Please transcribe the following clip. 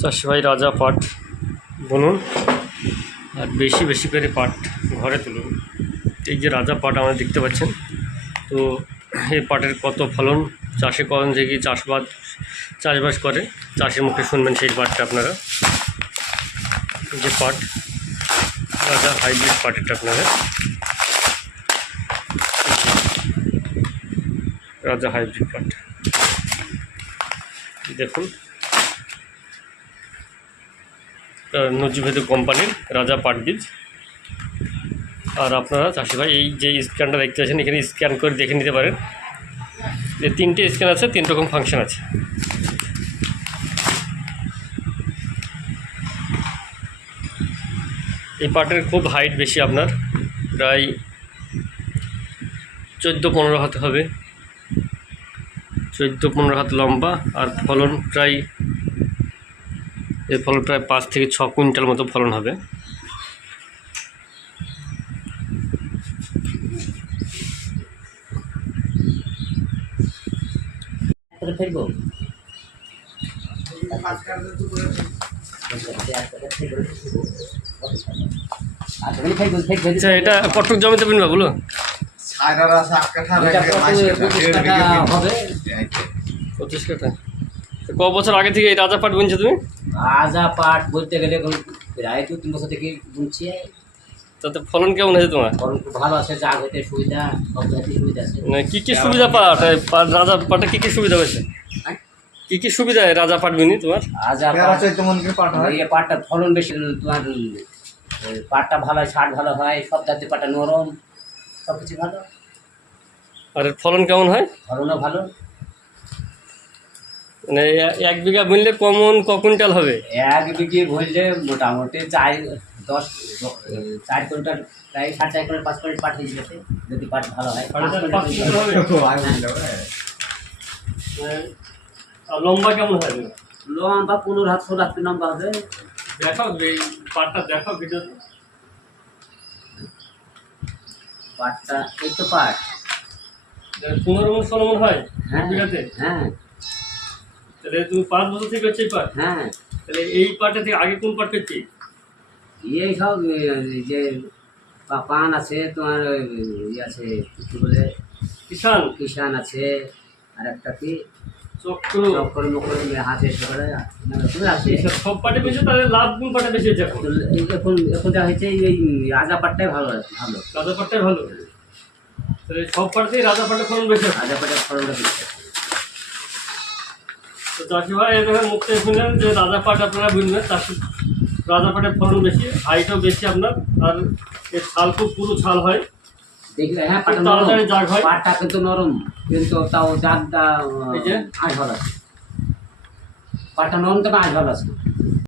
চাষি ভাই রাজা পাট বুনুন, আর বেশি বেশি করে পাট ঘরে তুলুন। এই যে রাজা পাট আমরা দেখতে পাচ্ছেন, তো এই পাটের কত ফলন, চাষে কখন থেকে চাষবাদ, চাষবাস করে, চাষের মুখে শুনবেন সেই পাটটা আপনারা। যে পাট, রাজা হাইব্রিড পাটেরটা আপনারা রাজা হাইব্রিড পাট। দেখুন নজিভেদু কোম্পানির রাজা পাট বীজ আর আপনারা, চাষি ভাই, এই যে স্ক্যানটা দেখতে পাচ্ছেন এখানে স্ক্যান করে দেখে নিতে পারেন। যে তিনটে স্ক্যান আছে, তিন রকম ফাংশন আছে। এই পাটের খুব হাইট বেশি আপনার, প্রায় চোদ্দ পনেরো হাত হবে। চোদ্দ পনেরো হাত লম্বা, আর ফলন প্রায় এর ফলন প্রায় পাঁচ থেকে ছ কুইন্টাল মতো ফলন হবে। আচ্ছা এটা কটক জমিতে বিনবা বলো। পঁচিশ কাঠা ক বছর আগে থেকে এই রাজা পাট বুনছো তুমি? আজা পাট বলতে গেলে এখন প্রায় দু তিন বছর থেকে বুনছি। তাতে ফলন কেমন হয়েছে তোমার? ফলন খুব ভালো আছে যা হইতে সুবিধা সব জায়গায় সুবিধা আছে। মানে কী কী সুবিধা পাট রাজা পাটে কী কী সুবিধা হয়েছে? হ্যাঁ? কী কী সুবিধা এই রাজা পাট বিনি তোমার? হয়। এই পাটটা ফলন বেশি তোমার পাটটা ভালো হয় শার্ট ভালো হয় সব জাতীয় পাটটা নরম সব কিছু ভালো। আর ফলন কেমন হয়? ফলনও ভালো। মানে এক বিঘা বুনলে কমন ক কুইন্টাল হবে? এক বিঘে ভরলে মোটামুটি চার দশ চার কুইন্টাল প্রায় সাড়ে চার কুইন্টাল পাঁচ কুইন্টাল পাট হয়ে যেতে যদি পাট ভালো হয়। হবে? আর লম্বা কেমন তুমি? লম্বা পনেরো হাত ষোলো হাত লম্বা হবে। দেখাও এই পাটটা দেখাও ভিডিওতে। পাটটা এই তো পাট। পনেরো মন ষোলো মন হয় হ্যাঁ বিঘাতে? হ্যাঁ। তাহলে তুমি পাঁচ বছর থেকে হচ্ছে এই পাট হ্যাঁ। তাহলে এই পাটটা থেকে আগে কোন পাট করছি এই সব যে পান আছে তোমার ওই ইয়ে আছে কি বলে? কিষান কিষান আছে আর একটা কি? চক্র। মকর হাতে করে আছে এইসব সব পাটে বেশি তাহলে লাভ কোন পাটে বেশি হচ্ছে এখন? এই এখন এখন যা হয়েছে এই রাজা পাটটাই ভালো ভালো। রাজা পাটটাই ভালো। তাহলে সব পাটতেই রাজা পাটে ফলন বেশি। রাজা পাটের ফলনটা বেশি। তো চাষি ভাই এদের মুখ থেকে শুনলেন যে রাজাপাট আপনারা বুঝবেন চাষি রাজা পাটের ফলন বেশি হাইটও বেশি আপনার আর এর ছাল খুব পুরো ছাল হয় দেখলে হ্যাঁ পাটটা তাড়াতাড়ি জাগ নরম হয়। পাটটা কিন্তু নরম কিন্তু তাও জাগটা যে? ভালো আছে পাটটা নরম তো আজ ভালো আছে